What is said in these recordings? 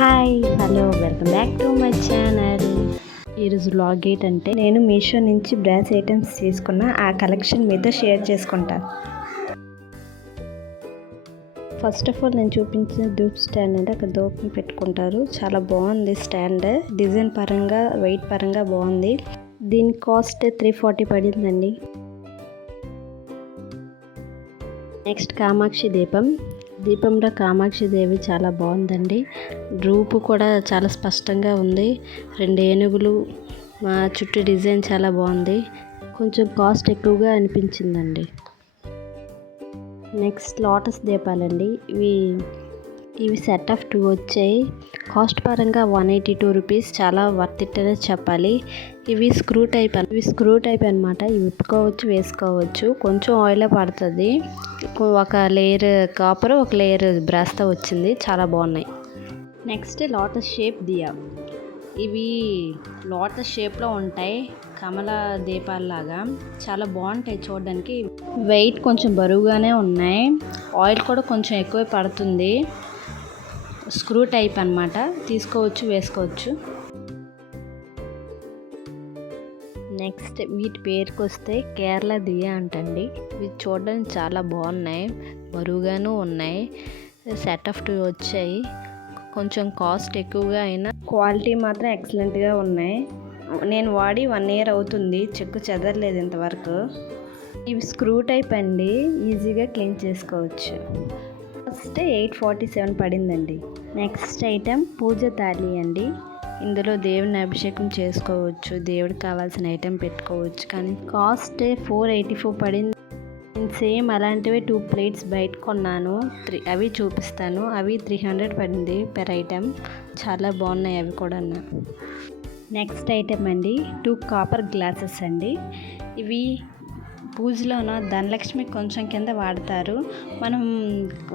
Hi hello welcome back to my channel. ఈరోజు vlog ఏంటంటే నేను మీషో నుంచి బ్రాస్ ఐటమ్స్ తీసుకున్న ఆ కలెక్షన్ మీతో షేర్ చేసుకుంటా. ఫస్ట్ ఆఫ్ ఆల్ నేను చూపించిన ధూప్ స్టాండ్ అంటే అక్కడ ధూపం పెట్టుకుంటారు. చాలా బాగుంది స్టాండ్, డిజైన్ పరంగా వెయిట్ పరంగా బాగుంది. దీని కాస్ట్ 340 పడిందండి. నెక్స్ట్ కామాక్షి దీపంలో కామాక్షి దేవి చాలా బాగుందండి. రూపు కూడా చాలా స్పష్టంగా ఉంది. 2 ఏనుగులు చుట్టూ డిజైన్ చాలా బాగుంది. కొంచెం కాస్ట్ ఎక్కువగా అనిపించిందండి. నెక్స్ట్ లోటస్ దీపాలండి. ఇవి సెట్ ఆఫ్ 2 వచ్చాయి. కాస్ట్ పరంగా 182 రూపీస్, చాలా వర్త్ ఇట్ అనేది చెప్పాలి. ఇవి స్క్రూ టైప్ అనమాట. ఇవి విప్పుకోవచ్చు, వేసుకోవచ్చు. కొంచెం ఆయిల్ పడుతుంది. ఒక లేయర్ కాపర్, ఒక లేయర్ బ్రాస్తో వచ్చింది. చాలా బాగున్నాయి. నెక్స్ట్ లోటస్ షేప్ దియా. ఇవి లోటస్ షేప్లో ఉంటాయి, కమల దీపాల్లాగా. చాలా బాగుంటాయి చూడడానికి. వెయిట్ కొంచెం బరువుగానే ఉన్నాయి. ఆయిల్ కూడా కొంచెం ఎక్కువ పడుతుంది. స్క్రూ టైప్ అన్నమాట. తీసుకోవచ్చు, వేసుకోవచ్చు. నెక్స్ట్ వీటి పేరుకి వస్తే కేరళ దియా అంటండి. ఇవి చూడడానికి చాలా బాగున్నాయి, బరువుగాను ఉన్నాయి. సెట్ ఆఫ్ 2 వచ్చాయి. కొంచెం కాస్ట్ ఎక్కువగా అయినా క్వాలిటీ మాత్రం ఎక్సలెంట్గా ఉన్నాయి. నేను వాడి 1 ఇయర్ అవుతుంది. చెక్కు చెదరలేదు ఇంతవరకు. ఇవి స్క్రూ టైప్ అండి, ఈజీగా క్లీన్ చేసుకోవచ్చు. ఫస్ట్ 847 పడిందండి. నెక్స్ట్ ఐటెం పూజ తాళి అండి. ఇందులో దేవుని అభిషేకం చేసుకోవచ్చు, దేవుడికి కావాల్సిన ఐటెం పెట్టుకోవచ్చు. కానీ కాస్ట్ 484 పడింది. సేమ్ అలాంటివి 2 ప్లేట్స్ బయట కొన్నాను. అవి చూపిస్తాను. అవి 300 పడింది పెర్ ఐటెం. చాలా బాగున్నాయి అవి కూడా. నెక్స్ట్ ఐటెం అండి 2 కాపర్ గ్లాసెస్ అండి. ఇవి పూజలోన ధనలక్ష్మి కొంచెం కింద వాడతారు. మనం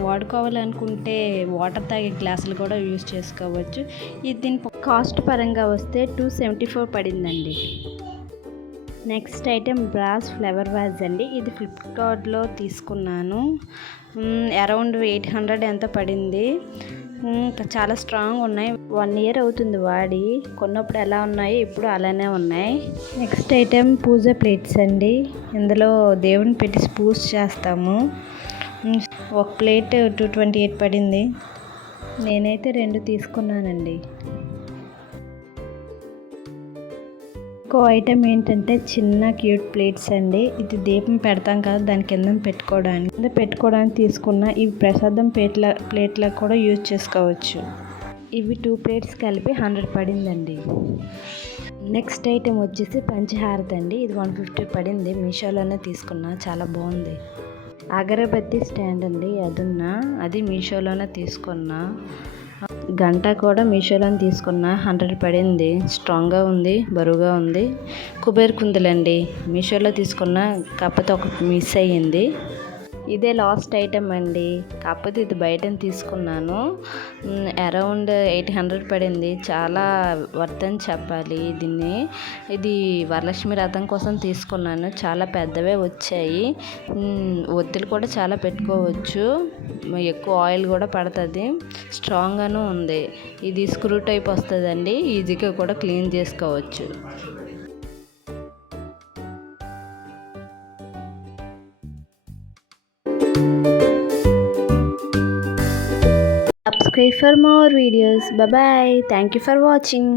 వాడుకోవాలనుకుంటే వాటర్ తాగే గ్లాసులు కూడా యూజ్ చేసుకోవచ్చు. దీని కాస్ట్ పరంగా వస్తే 274 పడిందండి. Next item brass flower vase అండి. ఇది ఫ్లిప్కార్ట్లో తీసుకున్నాను. అరౌండ్ 800 ఎంతో పడింది. చాలా స్ట్రాంగ్ ఉన్నాయి. 1 ఇయర్ అవుతుంది వాడి. కొన్నప్పుడు ఎలా ఉన్నాయో ఇప్పుడు అలానే ఉన్నాయి. నెక్స్ట్ ఐటెం పూజ ప్లేట్స్ అండి. ఇందులో దేవుని పెట్టి పూజ చేస్తాము. ఒక ప్లేట్ 228 పడింది. నేనైతే 2 తీసుకున్నానండి. ఇంకో ఐటెం ఏంటంటే చిన్న క్యూట్ ప్లేట్స్ అండి. ఇది దీపం పెడతాం కదా, దాని కింద పెట్టుకోవడానికి తీసుకున్న. ఇవి ప్రసాదం ప్లేట్ల కూడా యూజ్ చేసుకోవచ్చు. ఇవి 2 ప్లేట్స్ కలిపి 100 పడిందండి. నెక్స్ట్ ఐటెం వచ్చేసి పంచహారతి అండి. ఇది 150 పడింది. మీషోలోనే తీసుకున్నా, చాలా బాగుంది. అగరబత్తి స్టాండ్ అండి. అది మీషోలోనే తీసుకున్నా. గంట కూడా మీషోలోనే తీసుకున్నా. 100 పడింది. స్ట్రాంగ్గా ఉంది, బరువుగా ఉంది. కుబేర్ కుందులండి. మీషోలో తీసుకున్నా, కాకపోతే ఒకటి మిస్ అయ్యింది. ఇదే లాస్ట్ ఐటెం అండి. కాకపోతే ఇది బయట తీసుకున్నాను. అరౌండ్ 800 పడింది. చాలా వర్త్ అని చెప్పాలి దీన్ని. ఇది వరలక్ష్మి వ్రతం కోసం తీసుకున్నాను. చాలా పెద్దవే వచ్చాయి. ఒత్తులు కూడా చాలా పెట్టుకోవచ్చు. ఎక్కువ ఆయిల్ కూడా పడుతుంది. స్ట్రాంగ్గాను ఉంది. ఇది స్క్రూ టైప్ వస్తుందండి. ఈజీగా కూడా క్లీన్ చేసుకోవచ్చు. Subscribe for more videos. Bye bye. Thank you for watching.